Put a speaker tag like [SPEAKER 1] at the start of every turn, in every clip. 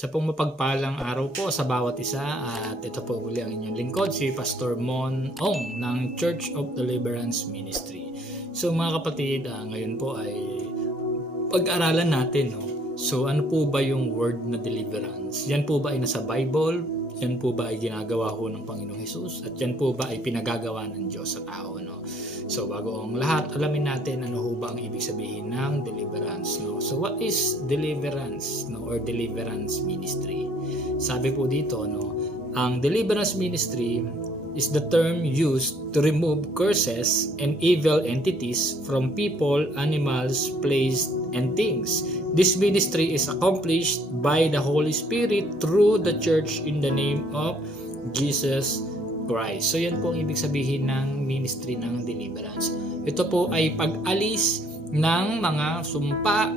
[SPEAKER 1] Sa pong mapagpalang araw po sa bawat isa at ito po muli ang inyong lingkod si Pastor Mon Ong ng Church of Deliverance Ministry. So mga kapatid, ah, ngayon po ay pag-aralan natin no. So ano po ba yung word na deliverance? Yan po ba ay nasa Bible? Yan po ba ay ginagawa ho ng Panginoong Hesus? At yan po ba ay pinagagawa ng Diyos sa tao no? So bago ang lahat, alamin natin ano ho ba ang ibig sabihin ng deliverance no. So what is deliverance no or deliverance ministry? Sabi po dito no, ang deliverance ministry is the term used to remove curses and evil entities from people, animals, place, and things. This ministry is accomplished by the Holy Spirit through the church in the name of Jesus Christ. So yan po ang ibig sabihin ng ministry ng deliverance. Ito po ay pag-alis ng mga sumpa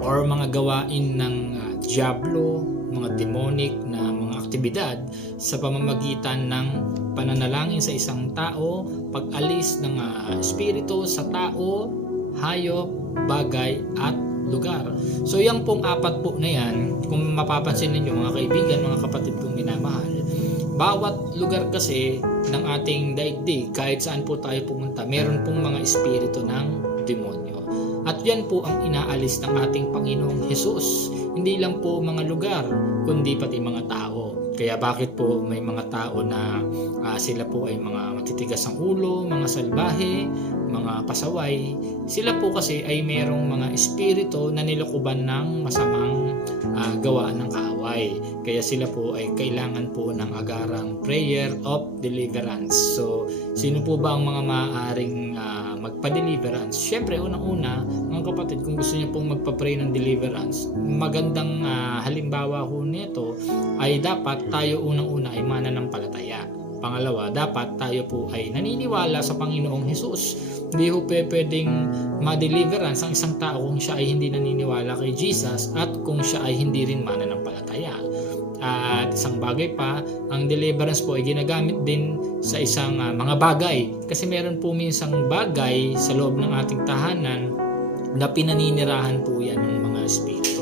[SPEAKER 1] or mga gawain ng uh, diablo, mga demonic na mga aktibidad sa pamamagitan ng pananalangin sa isang tao, pag-alis ng uh, espiritu sa tao, hayop, bagay at lugar. So yung pong apat po na yan, kung mapapansin ninyo mga kaibigan, mga kapatid kong minamahal, bawat lugar kasi ng ating daigdig, kahit saan po tayo pumunta, meron pong mga espiritu ng demonyo. At yan po ang inaalis ng ating Panginoong Hesus. Hindi lang po mga lugar, kundi pati mga tao. Kaya bakit po may mga tao na ah, sila po ay mga matitigas ang ulo, mga salbahe, mga pasaway. Sila po kasi ay merong mga espiritu na nilukuban ng masamang ah, gawa ng kaaway. Kaya sila po ay kailangan po ng agarang prayer of deliverance. So, sino po ba ang mga maaaring ah, magpa-deliverance? Siyempre, unang-una, mga kapatid, kung gusto niyo pong magpa-pray ng deliverance, magandang ah, halimbawa ho nito ay dapat tayo unang-una ay mananampalataya. Pangalawa, dapat tayo po ay naniniwala sa Panginoong Hesus. Hindi ho pe- pwedeng ma-deliverance ang isang tao kung siya ay hindi naniniwala kay Jesus at kung siya ay hindi rin mananampalataya. At isang bagay pa, ang deliverance po ay ginagamit din sa isang ah, mga bagay. Kasi meron po minsang bagay sa loob ng ating tahanan na pinaninirahan po yan ng mga espiritu.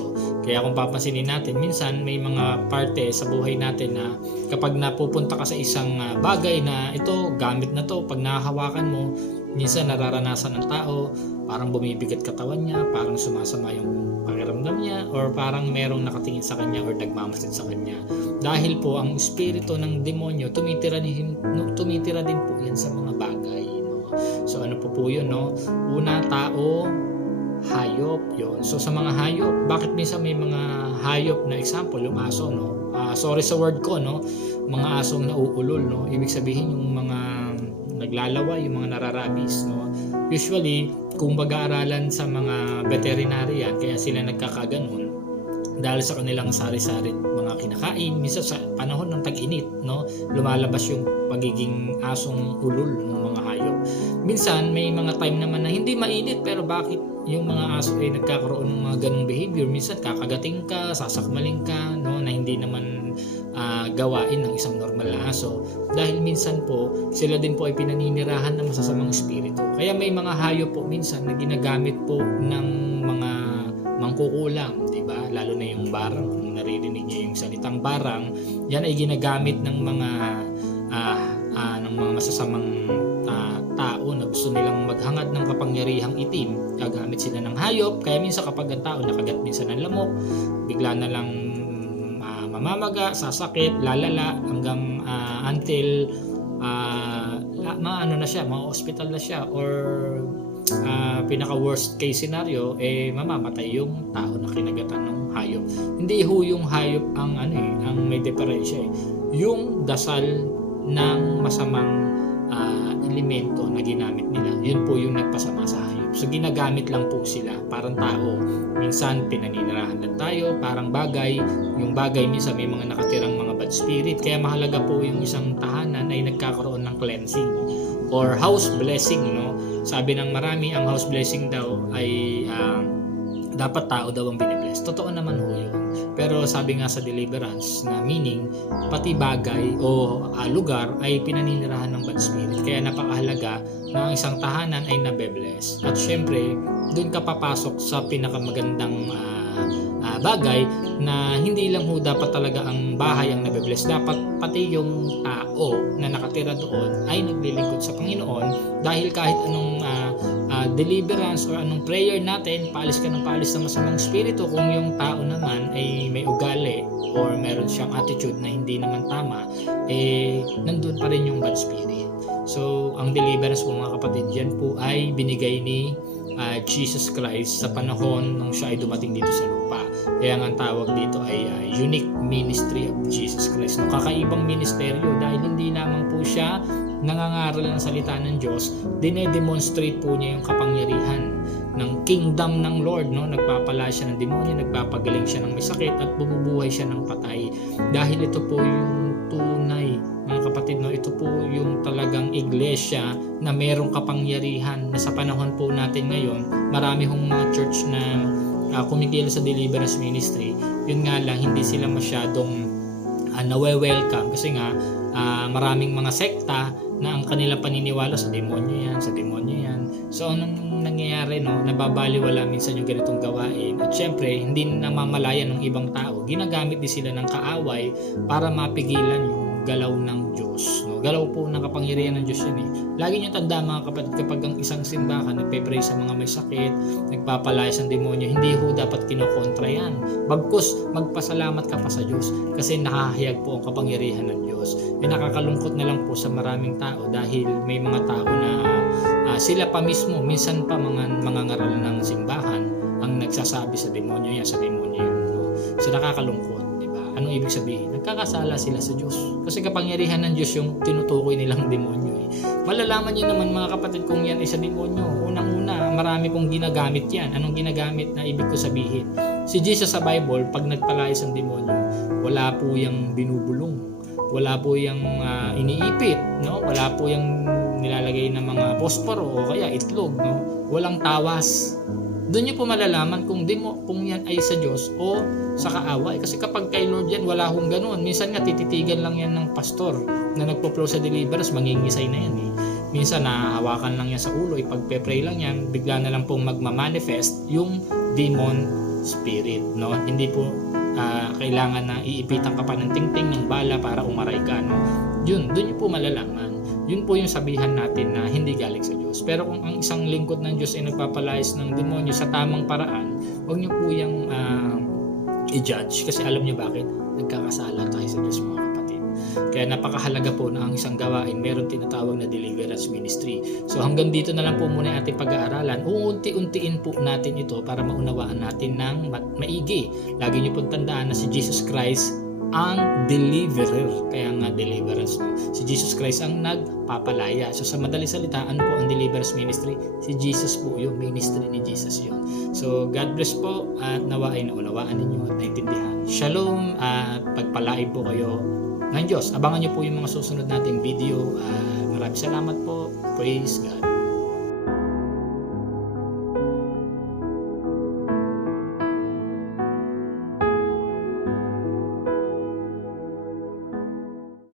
[SPEAKER 1] Kaya kung papansinin natin, minsan may mga parte sa buhay natin na kapag napupunta ka sa isang ah, bagay na ito, gamit na to, pag nahahawakan mo, minsan nararanasan ng tao, parang bumibigat katawan niya, parang sumasama yung pakiramdam niya, or parang merong nakatingin sa kanya or nagmamasid sa kanya. Dahil po ang espiritu ng demonyo, tumitira, no, tumitira din po yan sa mga bagay. No? So ano po po yun, no? Una, tao, hayop yon so sa mga hayop bakit minsan may mga hayop na example yung aso no Ah, sorry sa word ko no mga asong nauulol no ibig sabihin yung mga naglalawa yung mga nararabis no? Usually kung mag-aaralan sa mga veterinary kaya sila nagkakaganon dahil sa kanilang sari-sari mga kinakain minsan sa panahon ng tag-init no? Lumalabas yung pagiging asong ulol ng mga hayop. Minsan may mga time naman na hindi mainit pero bakit yung mga aso ay nagkakaroon ng mga ganong behavior? Minsan kakagating ka sasakmaling ka no? Na hindi naman ah, gawain ng isang normal na aso dahil minsan po sila din po ay pinaninirahan ng masasamang espiritu kaya may mga hayop po minsan na ginagamit po ng mga mangkukulam, 'di ba? Lalo na yung barang, kung naririnig niyo yung salitang barang, yan ay ginagamit ng mga ah, ah, ng mga masasamang ah, tao na gusto nilang maghangad ng kapangyarihang itim. Gagamit sila ng hayop, kaya minsan kapag ang tao nakagat minsan ng lamok, bigla na lang mamamaga, sasakit, lalala hanggang ah, until la- maano na siya, ma-hospital na siya or ah, pinaka worst case scenario eh mamamatay yung tao na kinagatan ng hayop. Hindi ho yung hayop ang ano eh, ang may diferensya eh. Yung dasal ng masamang ah, elemento na ginamit nila, yun po yung nagpasama sa hayop. So ginagamit lang po sila, parang tao. Minsan pinaninirahan lang tayo, parang bagay. Yung bagay minsan may mga nakatirang mga bad spirit. Kaya mahalaga po yung isang tahanan ay nagkakaroon ng cleansing or house blessing, no? Sabi ng marami, ang house blessing daw ay ah, dapat tao daw ang binibless. Totoo naman ho. Pero sabi nga sa deliverance na meaning, pati bagay o ah, lugar ay pinaninirahan ng bad spirit. Kaya napakahalaga na ang isang tahanan ay nabebless. At syempre, doon ka papasok sa pinakamagandang ah, ah, bagay na hindi lang ho dapat talaga ang bahay ang nabibless. Dapat pati yung tao na nakatira doon ay naglilingkod sa Panginoon dahil kahit anong ah, ah, deliverance or anong prayer natin, paalis ka ng paalis ng masamang spirito kung yung tao naman ay may ugali or meron siyang attitude na hindi naman tama, eh nandun pa rin yung bad spirit. So, ang deliverance po mga kapatid, yan po ay binigay ni ah, Jesus Christ sa panahon nung siya ay dumating dito sa lupa. Kaya ang tawag dito ay ah, unique ministry of Jesus Christ. No, kakaibang ministeryo dahil hindi lamang po siya nangangaral ng salita ng Diyos, dinedemonstrate po niya yung kapangyarihan ng kingdom ng Lord, no? Nagpapala siya ng demonyo, nagpapagaling siya ng may sakit at bumubuhay siya ng patay. Dahil ito po yung tunay, iglesia na merong kapangyarihan na sa panahon po natin ngayon, marami hong mga church na uh, kumikil sa deliverance ministry. Yun nga lang, hindi sila masyadong uh, nawe-welcome kasi nga ah, maraming mga sekta na ang kanilang paniniwala sa demonyo yan, sa demonyo yan. So anong nangyayari no, nababaliwala minsan yung ganitong gawain at syempre hindi namamalayan ng ibang tao. Ginagamit din sila ng kaaway para mapigilan galaw ng Diyos. No? Galaw po ng kapangyarihan ng Diyos yan eh. Lagi nyo tanda mga kapatid kapag ang isang simbahan nagpe-pray sa mga may sakit, nagpapalayas ng demonyo, hindi ho dapat kinokontra yan. Bagkus, magpasalamat ka pa sa Diyos kasi nakahayag po ang kapangyarihan ng Diyos. Eh nakakalungkot na lang po sa maraming tao dahil may mga tao na ah, sila pa mismo, minsan pa mga, mga ngaral ng simbahan ang nagsasabi sa demonyo yan, sa demonyo yan. No? So nakakalungkot? Anong ibig sabihin? Nagkakasala sila sa Diyos. Kasi kapangyarihan ng Diyos yung tinutukoy nilang demonyo. Eh. Malalaman niyo naman mga kapatid kung yan ay sa demonyo. Unang-una, marami pong ginagamit yan. Anong ginagamit na ibig ko sabihin? Si Jesus sa Bible, pag nagpalayas ang demonyo, wala po yung binubulong. Wala po yung ah, iniipit, no? Wala po yung nilalagay ng mga posporo o kaya itlog, no? Walang tawas. Doon niyo po malalaman kung di mo kung yan ay sa Diyos o sa kaaway. Kasi kapag kay Lord yan, wala hong ganun. Minsan nga tititigan lang yan ng pastor na nagpo-flow sa deliverance, mangingisay na yan eh. Minsan nahahawakan lang yan sa ulo, ipagpe-pray lang yan, bigla na lang pong magmamanifest yung demon spirit. No? Hindi po ah, kailangan na iipitan ka pa ng tingting ng bala para umaray ka. No? Yun, doon niyo po malalaman. Yun po yung sabihan natin na hindi galing sa Diyos. Pero kung ang isang lingkod ng Diyos ay nagpapalayas ng demonyo sa tamang paraan, huwag niyo po yung ah, i-judge. Kasi alam niyo bakit? Nagkakasala tayo sa Diyos mga kapatid. Kaya napakahalaga po na ang isang gawain meron tinatawag na deliverance ministry. So hanggang dito na lang po muna ang ating pag-aaralan. Uunti-untiin po natin ito para maunawaan natin ng ma- maigi. Lagi niyo pong tandaan na si Jesus Christ ang deliverer. Kaya nga deliverance. No? Si Jesus Christ ang nagpapalaya. So sa madali salita, ano po ang deliverance ministry? Si Jesus po yung ministry ni Jesus yun. So God bless po at nawa ay naunawaan ninyo at naintindihan. Shalom at pagpalain po kayo ng Diyos. Abangan niyo po yung mga susunod nating video. Uh, maraming salamat po. Praise God.